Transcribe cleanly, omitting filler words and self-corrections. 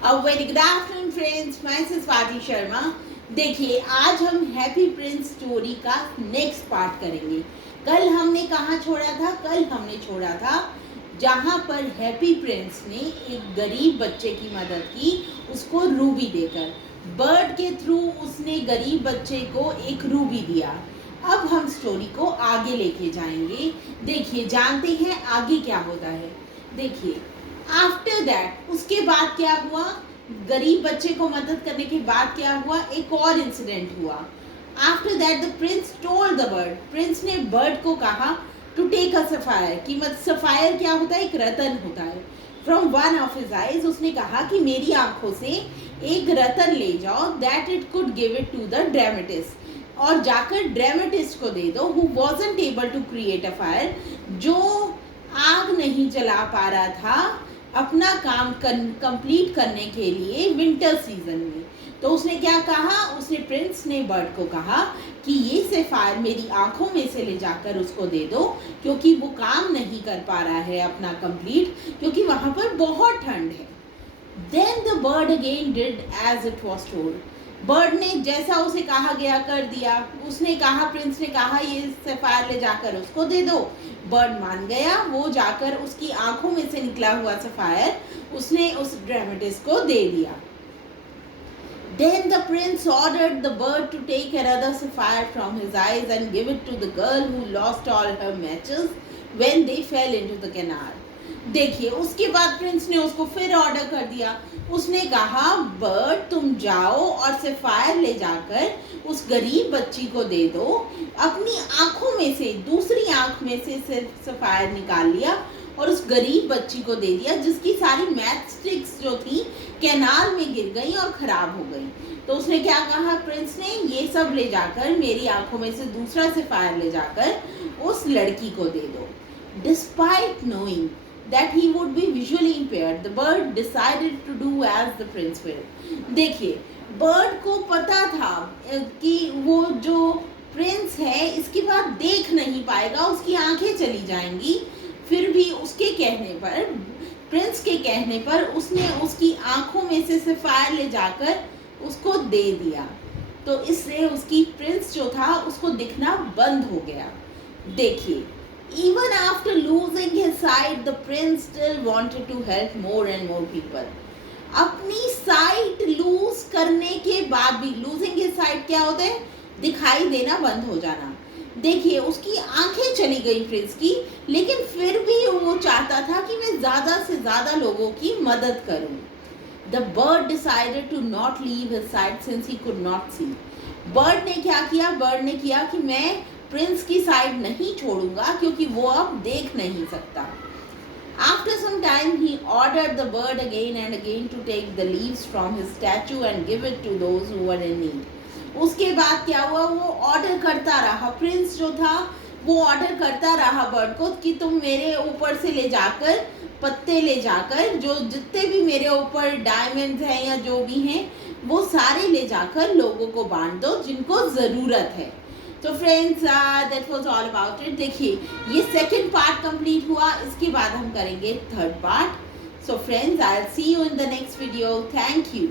A very good afternoon friends, मैं स्वाति शर्मा। देखिए आज हम हैप्पी प्रिंस स्टोरी का नेक्स्ट पार्ट करेंगे। कल हमने कहाँ छोड़ा था? कल हमने छोड़ा था जहाँ पर हैप्पी प्रिंस ने एक गरीब बच्चे की मदद की, उसको रूबी देकर। बर्ड के थ्रू उसने गरीब बच्चे को एक रूबी दिया। अब हम स्टोरी को आगे लेके जाएंगे। देखिए जानते हैं आगे क्या होता है। देखिए आफ्टर दैट उसके बाद क्या हुआ, गरीब बच्चे को मदद करने के बाद क्या हुआ, एक और इंसिडेंट हुआ। After that the Prince told the bird, Prince ने बर्ड को कहा टू टेक अ सफायर, कि सफायर क्या होता है? एक रतन होता है। From one of his eyes, उसने कहा कि मेरी आंखों से एक रतन ले जाओ, that it could give it to the dramatist, और जाकर ड्रामेटिस्ट को दे दो, who wasn't able to create a fire, जो आग नहीं जला पा रहा था अपना काम कंप्लीट करने के लिए विंटर सीजन में। तो उसने क्या कहा, उसने प्रिंस ने बर्ड को कहा कि ये सफायर मेरी आंखों में से ले जाकर उसको दे दो, क्योंकि वो काम नहीं कर पा रहा है अपना कंप्लीट, क्योंकि वहां पर बहुत ठंड है। Then the bird again did as it was told, bird ने जैसा उसे कहा गया कर दिया। उसने कहा, प्रिंस ने कहा ये सफायर ले जाकर उसको दे दो। बर्ड मान गया, वो जाकर उसकी आंखों में से निकला हुआ सफायर उसने उस ड्रामेटिस्ट को दे दिया। Then the prince ordered the bird to take another sapphire from his eyes and give it to the girl who lost all her matches when they fell into the canal. देखिए उसके बाद Prince ने उसको फिर order कर दिया। उसने कहा, बर्ड तुम जाओ और सफायर ले जाकर उस गरीब बच्ची को दे दो। अपनी आंखों में से, दूसरी आंख में से सिर्फ सफायर निकाल लिया और उस गरीब बच्ची को दे दिया, जिसकी सारी मैथ स्टिक्स जो थी कैनाल में गिर गई और खराब हो गई। तो उसने क्या कहा, प्रिंस ने, ये सब ले जाकर मेरी आंखों में से दूसरा सफायर ले जाकर उस लड़की को दे दो। Despite knowing that he would be visually impaired, the bird decided to do as the prince willed. देखिए बर्ड को पता था कि वो जो प्रिंस है इसके बाद देख नहीं पाएगा, उसकी आंखें चली जाएंगी। फिर भी उसके कहने पर, प्रिंस के कहने पर उसने उसकी आंखों में से सफायर ले जाकर उसको दे दिया। तो इससे उसकी प्रिंस जो था उसको दिखना बंद हो गया। देखिए even after losing his sight, the prince still wanted to help more and more people. अपनी साइट लूज करने के बाद भी, लूजिंग हिज साइट क्या होता है? दिखाई देना बंद हो जाना। देखिए उसकी आंखें चली गई प्रिंस की, लेकिन फिर भी वो चाहता था कि मैं ज्यादा से ज्यादा लोगों की मदद करूं। The bird decided to not leave his side since he could not see. Bird ने क्या किया? बर्ड ने किया कि मैं प्रिंस की साइड नहीं छोड़ूंगा, क्योंकि वो अब देख नहीं सकता। After some time he ordered the bird again and again to take the leaves from his statue and give it to those who were in need. उसके बाद क्या हुआ, वो ऑर्डर करता रहा, प्रिंस जो था वो ऑर्डर करता रहा बर्ड को कि तुम मेरे ऊपर से ले जाकर, पत्ते ले जाकर, जो जितने भी मेरे ऊपर डायमंड्स हैं या जो भी हैं वो सारे ले जाकर लोगों को बांट दो जिनको ज़रूरत है। तो friends that was all about it. देखिए ये सेकंड पार्ट कंप्लीट हुआ, इसके बाद हम करेंगे third part. So friends I will see you in the next video. Thank you.